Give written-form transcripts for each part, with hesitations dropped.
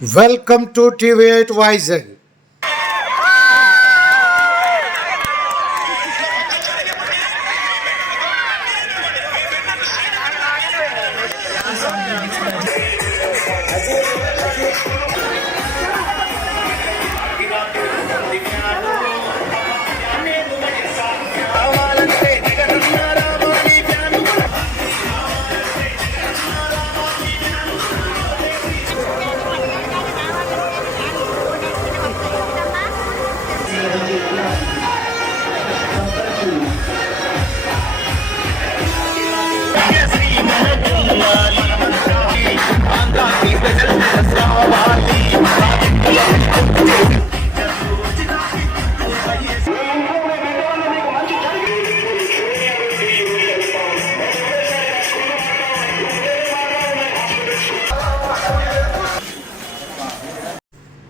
Welcome to TV8 Vizag.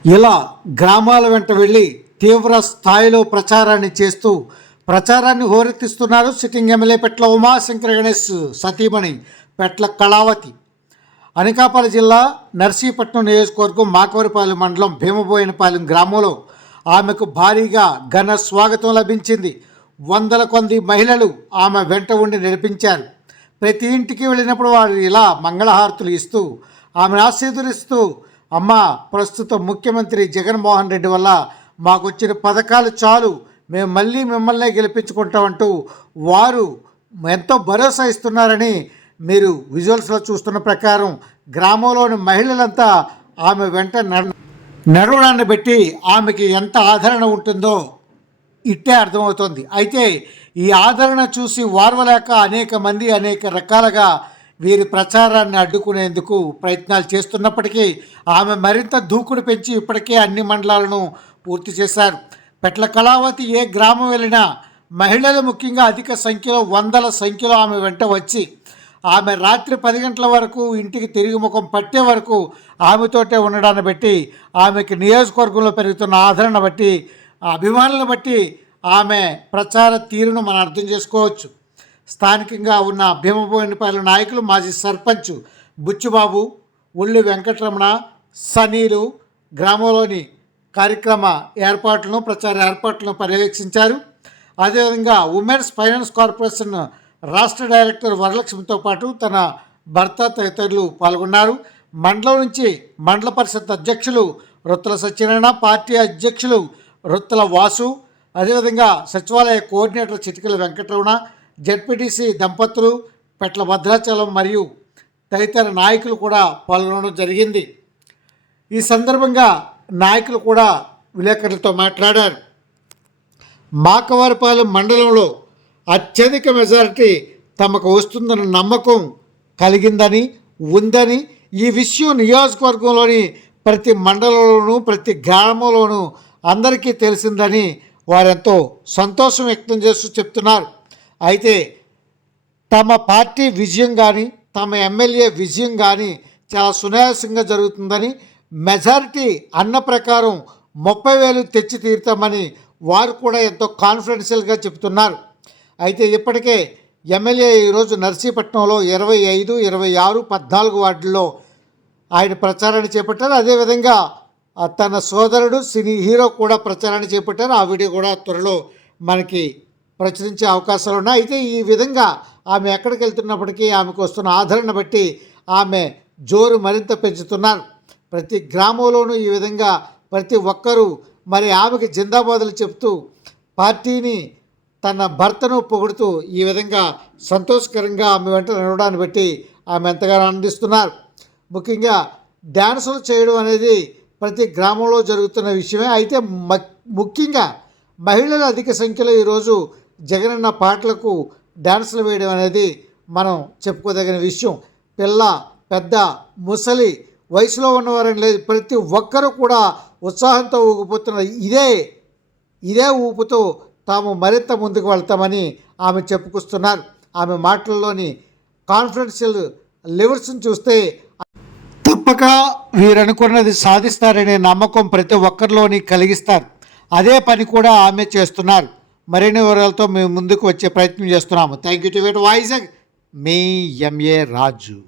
ఇలా గ్రామాల వెంట వెళ్ళి తీవ్ర స్థాయిలో ప్రచారాన్ని చేస్తూ ప్రచారాన్ని హోరెత్తిస్తున్నారు సిట్టింగ్ ఎమ్మెల్యే పెట్ల ఉమాశంకర గణేష్ సతీమణి పెట్ల కళావతి. అనకాపల్లి జిల్లా నర్సీపట్నం నియోజకవర్గం మాకవరపాలెం మండలం భీమబోయినపాలెం గ్రామంలో ఆమెకు భారీగా ఘన స్వాగతం లభించింది. వందల కొద్ది మహిళలు ఆమె వెంట ఉండి నడిపించారు. ప్రతి ఇంటికి వెళ్ళినప్పుడు వారు ఇలా మంగళహారతులు ఇస్తూ ఆమెను ఆశీర్వదిస్తూ, అమ్మ, ప్రస్తుతం ముఖ్యమంత్రి జగన్మోహన్ రెడ్డి వల్ల మాకు వచ్చిన పథకాలు చాలు, మేము మళ్ళీ మిమ్మల్నే గెలిపించుకుంటామంటూ వారు ఎంతో భరోసా ఇస్తున్నారని మీరు విజువల్స్లో చూస్తున్న ప్రకారం గ్రామంలోని మహిళలంతా ఆమె వెంట నడవడాన్ని బట్టి ఆమెకి ఎంత ఆదరణ ఉంటుందో ఇట్టే అర్థమవుతుంది. అయితే ఈ ఆదరణ చూసి వార్వలేక అనేక మంది అనేక రకాలుగా వీరి ప్రచారాన్ని అడ్డుకునేందుకు ప్రయత్నాలు చేస్తున్నప్పటికీ ఆమె మరింత దూకుడు పెంచి ఇప్పటికే అన్ని మండలాలను పూర్తి చేశారు. పెట్ల కళావతి ఏ గ్రామం వెళ్ళినా మహిళలు ముఖ్యంగా అధిక సంఖ్యలో, వందల సంఖ్యలో ఆమె వెంట వచ్చి ఆమె రాత్రి 10 గంటల వరకు ఇంటికి తిరిగి ముఖం పట్టే వరకు ఆమెతోటే ఉండడాన్ని బట్టి, ఆమెకి నియోజకవర్గంలో పెరుగుతున్న ఆదరణ బట్టి, అభిమానులను బట్టి ఆమె ప్రచార తీరును మనం అర్థం చేసుకోవచ్చు. స్థానికంగా ఉన్న భీమబోయినపాలెం నాయకులు, మాజీ సర్పంచ్ బుచ్చుబాబు, ఉల్లి వెంకటరమణ, సనీలు గ్రామంలోని కార్యక్రమ ఏర్పాట్లను, ప్రచార ఏర్పాట్లను పర్యవేక్షించారు. అదేవిధంగా ఉమెన్స్ ఫైనాన్స్ కార్పొరేషన్ రాష్ట్ర డైరెక్టర్ వరలక్ష్మితో పాటు తన భర్త తదితరులు పాల్గొన్నారు. మండలం నుంచి మండల పరిషత్ అధ్యక్షులు రొత్తుల సత్యనారాయణ, పార్టీ అధ్యక్షులు రొత్తుల వాసు, అదేవిధంగా సచివాలయ కోఆర్డినేటర్ చిటికల వెంకటరమణ, జెడ్పీటీసీ దంపతులు, పెట్ల భద్రాచలం మరియు తదితర నాయకులు కూడా పాల్గొనడం జరిగింది. ఈ సందర్భంగా నాయకులు కూడా విలేకరులతో మాట్లాడారు. మాకవరపాలెం మండలంలో అత్యధిక మెజారిటీ తమకు వస్తుందన్న నమ్మకం కలిగిందని, ఉందని, ఈ విషయం నియోజకవర్గంలోని ప్రతి మండలంలోనూ ప్రతి గ్రామంలోనూ అందరికీ తెలిసిందని వారెంతో సంతోషం వ్యక్తం చేస్తూ చెప్తున్నారు. అయితే తమ పార్టీ విజయం కానీ, తమ ఎమ్మెల్యే విజయం కానీ చాలా సునాయాసంగా జరుగుతుందని, మెజారిటీ అన్న ప్రకారం 30,000 తెచ్చి తీరుతామని వారు కూడా ఎంతో కాన్ఫిడెన్షియల్గా చెప్తున్నారు. అయితే ఇప్పటికే ఎమ్మెల్యే ఈరోజు నర్సీపట్నంలో 25, 26, 14 వార్డుల్లో ఆయన ప్రచారాన్ని చేపట్టారు. అదేవిధంగా తన సోదరుడు సినీ హీరో కూడా ప్రచారాన్ని చేపట్టారు. ఆ వీడియో కూడా త్వరలో మనకి ప్రచురించే అవకాశాలు ఉన్నాయి. అయితే ఈ విధంగా ఆమె ఎక్కడికి వెళ్తున్నప్పటికీ ఆమెకు వస్తున్న ఆదరణ బట్టి ఆమె జోరు మరింత పెంచుతున్నారు. ప్రతి గ్రామంలోనూ ఈ విధంగా ప్రతి ఒక్కరూ మరి ఆమెకి జిందాబాదులు చెప్తూ పార్టీని, తన భర్తను పొగుడుతూ ఈ విధంగా సంతోషకరంగా ఆమె వెంట నడవడాన్ని బట్టి ఆమె ఎంతగానో ఆనందిస్తున్నారు. ముఖ్యంగా డ్యాన్సులు చేయడం అనేది ప్రతి గ్రామంలో జరుగుతున్న విషయమే. అయితే ముఖ్యంగా మహిళలు అధిక సంఖ్యలో ఈరోజు జగనన్న పాటలకు డ్యాన్సులు వేయడం అనేది మనం చెప్పుకోదగిన విషయం. పిల్ల, పెద్ద, ముసలి, వయసులో ఉన్నవారని లేదు, ప్రతి ఒక్కరూ కూడా ఉత్సాహంతో ఊగిపోతున్న ఇదే ఊపుతో తాము మరింత ముందుకు వెళ్తామని ఆమె చెప్పుకొస్తున్నారు. ఆమె మాటల్లోని కాన్ఫిడెన్షియల్ లెవెల్స్ని చూస్తే తప్పక వీరనుకున్నది సాధిస్తారనే నమ్మకం ప్రతి ఒక్కరిలోని కలిగిస్తారు. అదే పని కూడా ఆమె చేస్తున్నారు. మరిన్ని వివరాలతో మేము ముందుకు వచ్చే ప్రయత్నం చేస్తున్నాము. Thank you to Vizag. Me MA Raju.